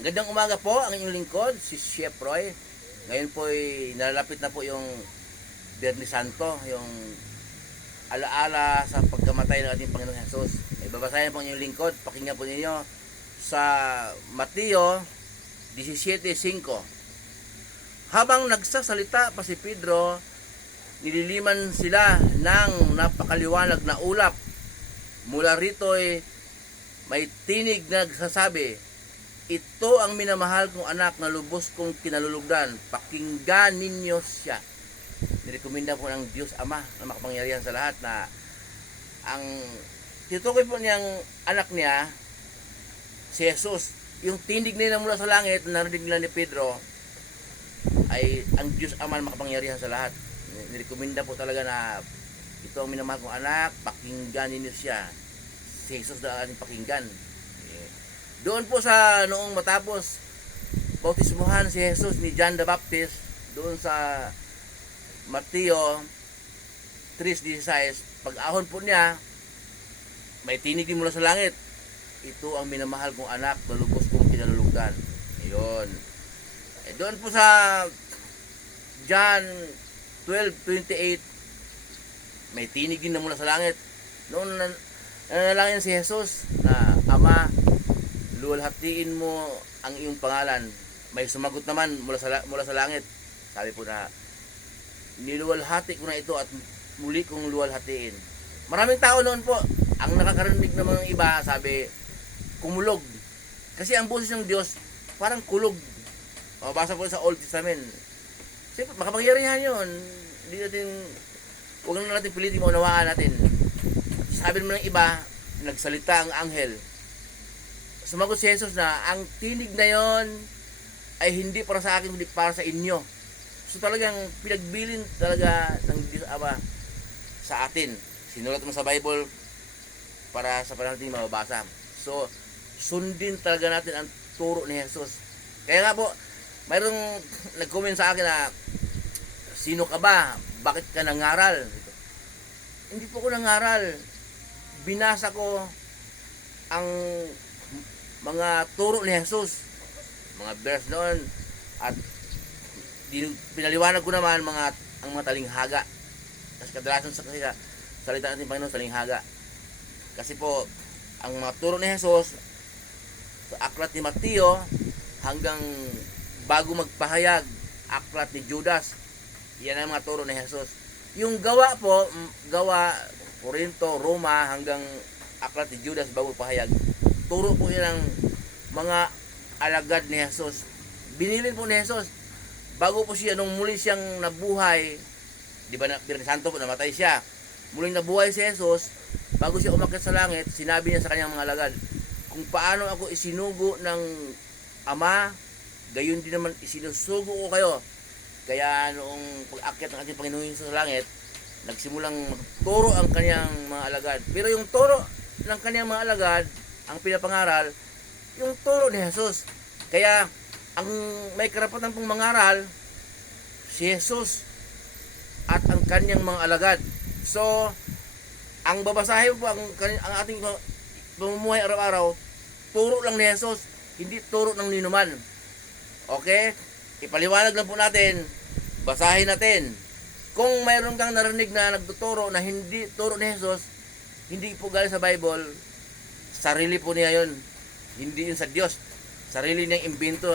Magandang umaga po ang inyong lingkod, si Chef Roy. Ngayon po ay nalalapit na po yung Biyernes Santo, yung alaala sa pagkamatay ng ating Panginoong Jesus. May babasahin po ang inyong lingkod, pakinggan po ninyo sa Mateo 17.5. Habang nagsasalita pa si Pedro, nililiman sila ng napakaliwanag na ulap. Mula rito ay may tinig na nagsasabi, ito ang minamahal kong anak na lubos kong kinalulugdan. Pakinggan ninyo siya. Nirekomenda po ng Diyos Ama na makapangyarihan sa lahat na ang titukoy po niyang anak niya, si Jesus, yung tindig nila mula sa langit na narinig nila ni Pedro, ay ang Diyos Ama na makapangyarihan sa lahat. Nirekomenda po talaga na ito ang minamahal kong anak, pakinggan ninyo siya. Si Jesus na pakinggan. Doon po sa noong matapos bautismuhan si Jesus ni John the Baptist doon sa Mateo 3.16 pag ahon po niya may tinig din mula sa langit ito ang minamahal kong anak balubos kong kinalulugdan. Ayun. Eh, doon po sa John 12.28 may tinig din na mula sa langit. Noon nan nanalangin si Jesus na Ama luwalhatiin mo ang iyong pangalan. May sumagot naman mula sa, la- mula sa langit. Sabi po na, niluwalhati ko na ito at muli kong luwalhatiin. Maraming tao noon po, ang nakakarinig ng mga iba, sabi, kumulog. Kasi ang boses ng Diyos, parang kulog. Mabasa po sa Old Testament. Siyempre, makapangyarihan yun. Hindi natin, huwag na natin pilitin maunawaan natin. Sabi naman ng iba, nagsalita ang anghel, sumagot si Jesus na ang tinig na yon ay hindi para sa akin, kundi para sa inyo. So talagang pinagbilin talaga ng Diyos Ama sa atin. Sinulat mo sa Bible para sa panahon natin mababasa. So, sundin talaga natin ang turo ni Jesus. Kaya nga po, mayroong nag-comment sa akin na, sino ka ba? Bakit ka nangaral? Hindi po ko nangaral. Binasa ko ang mga turo ni Jesus, mga verse noon at pinaliwanag ko naman mga ang mga talinghaga. Kasi kadalasan sa kasi salita natin Panginoon talinghaga. Kasi po ang mga turo ni Jesus sa aklat ni Mateo hanggang bago magpahayag aklat ni Judas. Yan ang mga turo ni Jesus. Yung gawa po, gawa Corinto, Roma hanggang aklat ni Judas bago pahayag turo po yan ng mga alagad ni Jesus. Binilin po ni Jesus. Bago po siya, nung muli siyang nabuhay, di ba na, Birne Santo po, namatay siya. Muling nabuhay si Jesus, bago siya umakyat sa langit, sinabi niya sa kanyang mga alagad, kung paano ako isinugo ng Ama, gayon din naman isinusugo ko kayo. Kaya noong pag-akyat ng ating Panginoon sa langit, nagsimulang magturo ang kanyang mga alagad. Pero yung turo ng kanyang mga alagad, ang pinapangaral, yung turo ni Jesus. Kaya, ang may karapatan pong mangaral, si Jesus at ang kanyang mga alagad. So, ang babasahin po, ang, ang ating pamumuhay araw-araw, turo lang ni Jesus, hindi turo ng ninuman. Okay? Ipaliwanag lang po natin, basahin natin. Kung mayroon kang narinig na nagtuturo na hindi turo ni Jesus, hindi po galing sa Bible, sarili po niya yun. Hindi yun sa Diyos. Sarili niyang imbento.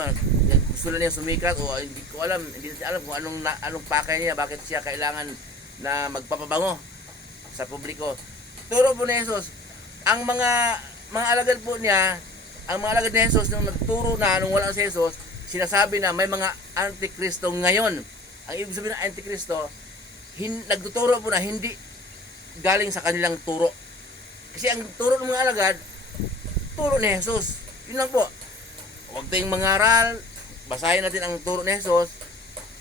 Gusto na niya sumikat o hindi ko alam, hindi natin alam kung anong, anong pakay niya, bakit siya kailangan na magpapabango sa publiko. Turo po ni Jesus, ang mga mga alagad po niya, ang mga alagad ni Jesus nung nagturo na nung wala si Jesus, sinasabi na may mga antikristo ngayon. Ang ibig sabihin ng antikristo, hin, nagtuturo po na hindi galing sa kanilang turo. Kasi ang turo ng mga alagad, turo ni Jesus. Yun lang po. Huwag tayong mangaral, basahin natin ang turo ni Jesus,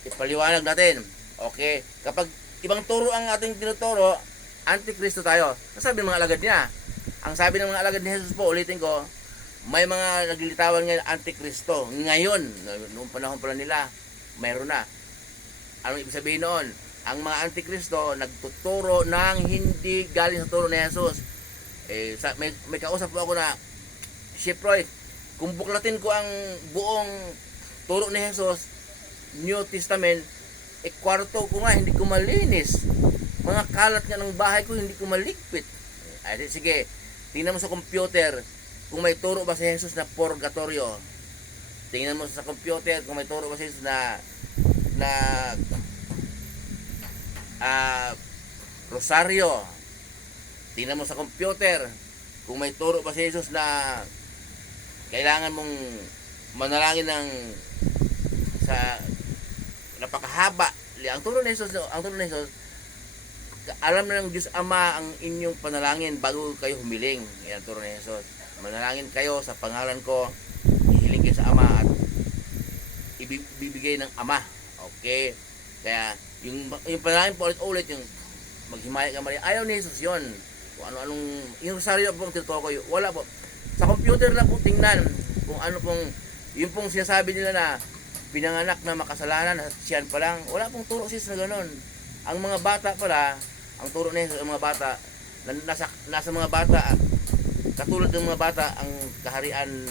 ipaliwanag natin. Okay? Kapag ibang turo ang ating tinuturo, antikristo tayo. Nasabi ng mga alagad niya. Ang sabi ng mga alagad ni Jesus po, ulitin ko, may mga naglilitawan ngayon antikristo. Ngayon, noong panahon pala nila, mayroon na. Anong ibig sabihin noon? Ang mga antikristo nagtuturo ng hindi galing sa turo ni Jesus. Eh, sa, may, may kausap po ako na, Roy, kung buklatin ko ang buong turo ni Jesus, New Testament, eh kwarto ko nga, hindi ko malinis. Mga kalat nga ng bahay ko, hindi ko maligpit. Ay, sige, tingnan mo sa computer, kung may turo ba si Jesus na purgatorio. Tingnan mo sa computer kung may turo ba si Jesus na na ah rosaryo. Tingnan mo sa computer kung may turo ba si Jesus na kailangan mong manalangin ng sa napakahaba. Ang turo ni Jesus, ang turo ni Jesus, alam na ng Diyos Ama ang inyong panalangin bago kayo humiling. Yan ang turo ni Jesus. Manalangin kayo sa pangalan ko, hihiling kayo sa Ama at ibibigay ng Ama. Okay? Kaya, yung, yung panalangin po ulit-ulit, yung maghimaya ka Maria, ayaw ni Jesus yon Kung ano-anong, yung rosaryo po ang tinutukoy, wala po. Sa computer lang po tingnan kung ano pong, yung pong sinasabi nila na pinanganak na makasalanan at siyan pa lang, wala pong turo sis na ganun. Ang mga bata pala, ang turo na ang mga bata, na, nasa, nasa mga bata, katulad ng mga bata, ang kaharian,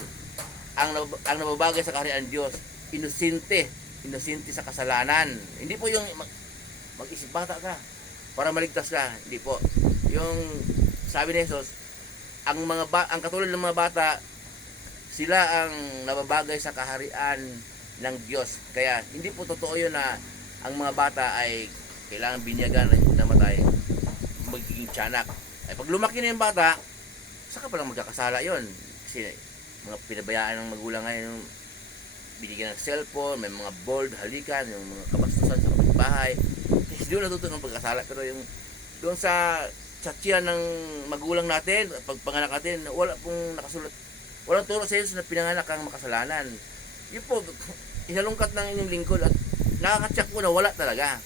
ang, ang nababagay sa kaharian ng Diyos, inosente, inosente sa kasalanan. Hindi po yung mag, mag-isip bata ka para maligtas ka, hindi po. Yung sabi ni Jesus, ang mga ba, ang katulad ng mga bata, sila ang nababagay sa kaharian ng Diyos. Kaya hindi po totoo yun na ang mga bata ay kailangan binyagan na hindi namatay magiging tiyanak. Ay pag lumaki na yung bata, saka pa lang magkakasala yon Kasi mga pinabayaan ng magulang ngayon, binigyan ng cellphone, may mga bold, halikan, yung mga kabastusan sa bahay. Kasi doon natuto ng pagkasala. Pero yung doon sa tsatsiyan ng magulang natin, pag panganak natin, wala pong nakasulat. Walang turo sa Jesus na pinanganak kang makasalanan. Yun po, isalungkat ng inyong lingkod at nakakatsak po na wala talaga.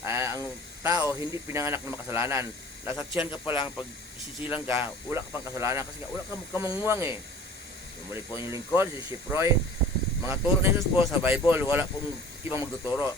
Ah, ang tao hindi pinanganak ng makasalanan. Nasa tiyan ka pa lang, pag isisilang ka, wala ka pang kasalanan kasi nga, wala ka kamungmuang eh. Muli po inyong lingkod, si Ship Roy. Mga turo ni Jesus po sa Bible, wala pong ibang magtuturo.